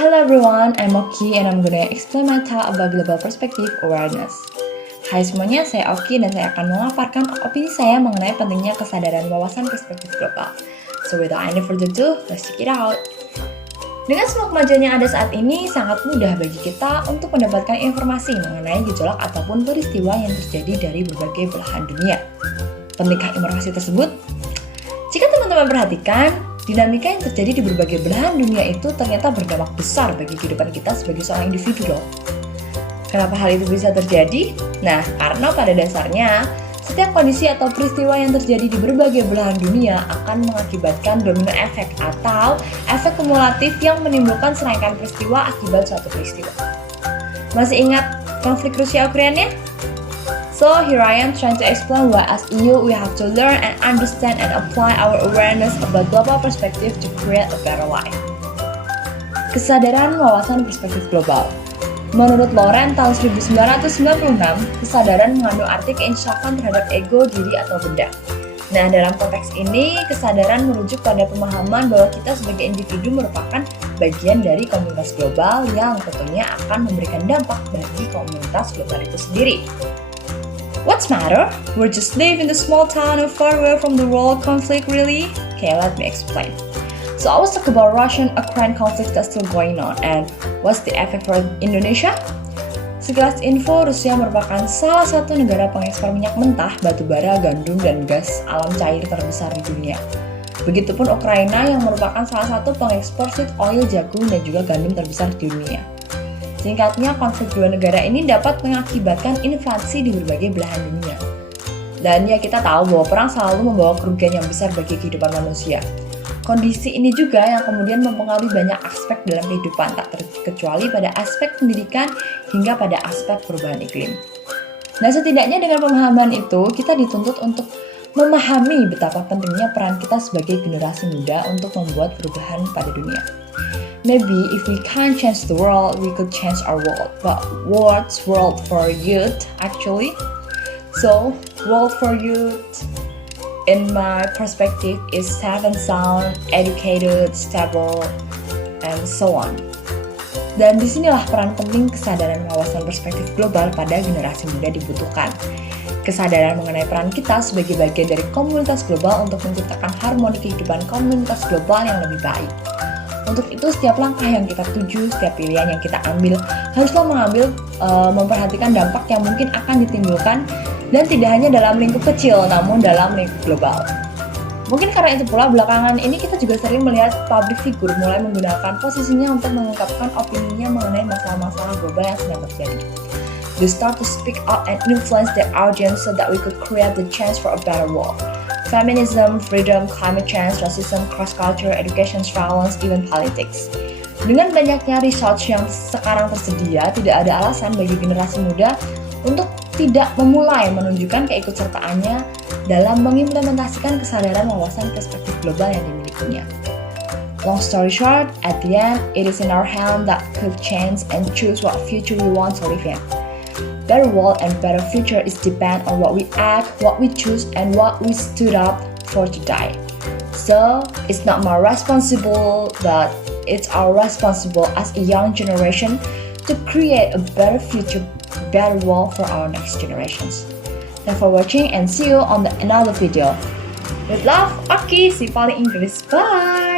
Hello everyone, I'm Oki and I'm gonna explain my thought about global perspective awareness. Hai semuanya, saya Oki dan saya akan memaparkan opini saya mengenai pentingnya kesadaran wawasan perspektif global. So without any further ado, let's check it out. Dengan semua kemajuan yang ada saat ini, sangat mudah bagi kita untuk mendapatkan informasi mengenai gejolak ataupun peristiwa yang terjadi dari berbagai belahan dunia. Pentingkah informasi tersebut? Jika teman-teman perhatikan, dinamika yang terjadi di berbagai belahan dunia itu ternyata berdampak besar bagi kehidupan kita sebagai seorang individu loh. Kenapa hal itu bisa terjadi? Nah, karena pada dasarnya, setiap kondisi atau peristiwa yang terjadi di berbagai belahan dunia akan mengakibatkan domino efek atau efek kumulatif yang menimbulkan serangkaian peristiwa akibat suatu peristiwa. Masih ingat konflik Rusia-Ukraina? So here I am trying to explain why as EU we have to learn and understand and apply our awareness about global perspective to create a better life. Kesadaran wawasan perspektif global. Menurut Loren tahun 1996, kesadaran mengandung arti keinsafan terhadap ego, diri, atau benda. Nah, dalam konteks ini, kesadaran merujuk pada pemahaman bahwa kita sebagai individu merupakan bagian dari komunitas global yang tentunya akan memberikan dampak bagi komunitas global itu sendiri. What's matter? We're just live in the small town far away from the world conflict, really? Okay, let me explain. So I was talking about Russian-Ukraine conflict that's still going on, and what's the effect for Indonesia? Sekilas info, Rusia merupakan salah satu negara pengekspor minyak mentah, batu bara, gandum, dan gas alam cair terbesar di dunia. Begitupun Ukraina yang merupakan salah satu pengekspor sweet oil, jagung, dan juga gandum terbesar di dunia. Singkatnya, konflik dua negara ini dapat mengakibatkan inflasi di berbagai belahan dunia. Dan ya kita tahu bahwa perang selalu membawa kerugian yang besar bagi kehidupan manusia. Kondisi ini juga yang kemudian mempengaruhi banyak aspek dalam kehidupan, tak terkecuali pada aspek pendidikan hingga pada aspek perubahan iklim. Nah, setidaknya dengan pemahaman itu, kita dituntut untuk memahami betapa pentingnya peran kita sebagai generasi muda untuk membuat perubahan pada dunia. Maybe if we can't change the world, we could change our world. But what's world for youth actually? So, world for youth in my perspective is safe and sound, educated, stable, and so on. Dan disinilah peran penting kesadaran wawasan perspektif global pada generasi muda dibutuhkan. Kesadaran mengenai peran kita sebagai bagian dari komunitas global untuk menciptakan harmoni kehidupan komunitas global yang lebih baik. Untuk itu, setiap langkah yang kita tuju, setiap pilihan yang kita ambil, haruslah memperhatikan dampak yang mungkin akan ditimbulkan dan tidak hanya dalam lingkup kecil, namun dalam lingkup global. Mungkin karena itu pula belakangan ini kita juga sering melihat public figure mulai menggunakan posisinya untuk mengungkapkan opininya mengenai masalah-masalah global yang sedang terjadi. They start to speak out and influence their audience so that we could create the chance for a better world. Feminism, freedom, climate change, racism, cross-culture, education, violence, even politics. Dengan banyaknya research yang sekarang tersedia, tidak ada alasan bagi generasi muda untuk tidak memulai menunjukkan keikutsertaannya dalam mengimplementasikan kesadaran wawasan perspektif global yang dimilikinya. Long story short, at the end, it is in our hand that could change and choose what future we want to live in. Better world and better future is depend on what we act, what we choose, and what we stood up for today. So, it's not my responsible, but it's our responsible as a young generation to create a better future, better world for our next generations. Thanks for watching and see you on another video. With love, Oki, si paling Inggris. Bye!